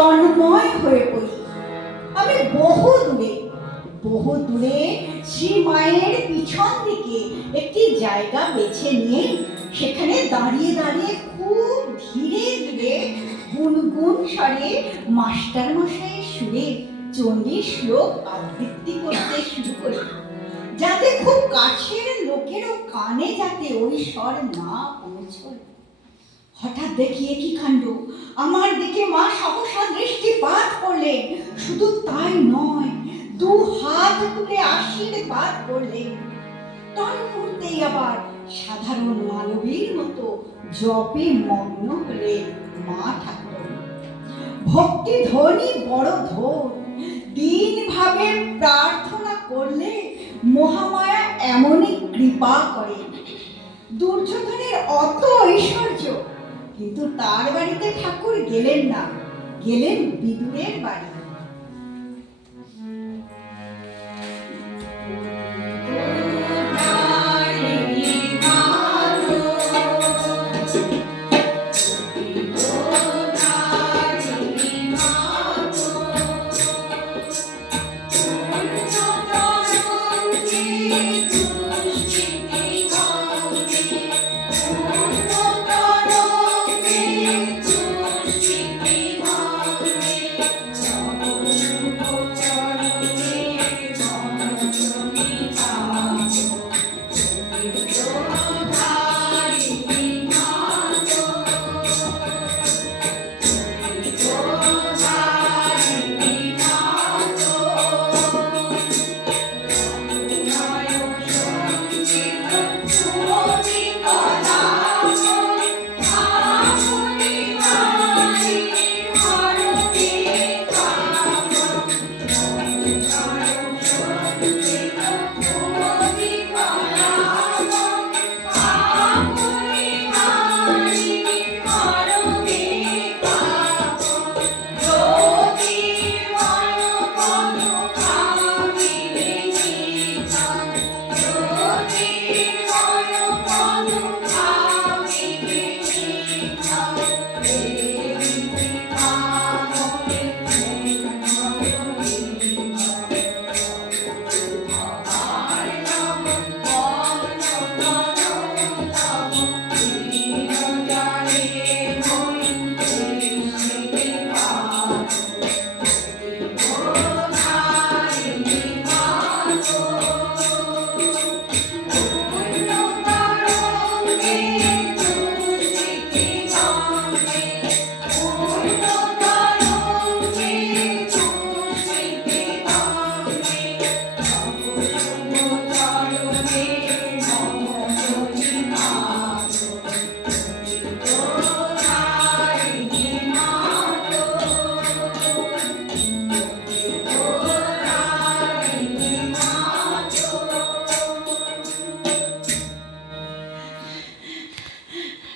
তন্ময় হয়ে পড়ি। আমি বহু দূরে শ্রী মায়ের পিছন দিকে একটি জায়গা বেছে নিয়ে সেখানে দাঁড়িয়ে দাঁড়িয়ে খুব ধীরে ধীরে গুনগুন স্বরে মাস্টার মশাইয়ের সুরে চণ্ডী শ্লোক আবৃত্তি করতে শুরু করি, যাতে খুব কাছের লোকেরও কানে যাতে ওই স্বর না পৌঁছয়। হঠাৎ দেখি কি কাণ্ড, আমার দিকে মা সহসা দৃষ্টিপাত করলেন। শুধু তাই নয়, দু হাত তুলে আশীর্বাদ করলেন। তন্মুহূর্তেই আবার সাধারণ মানবীর মতো জপে মগ্ন হলে মা ঠাকুর। ভক্তি ধ্বনি বড় ধর, দিন ভাবে প্রার্থনা করলে মহামায়া এমনই কৃপা করেন। দুর্যোধনের অত ঐশ্বর্য, কিন্তু তার বাড়িতে ঠাকুর গেলেন না, গেলেন বিদুরের বাড়ি।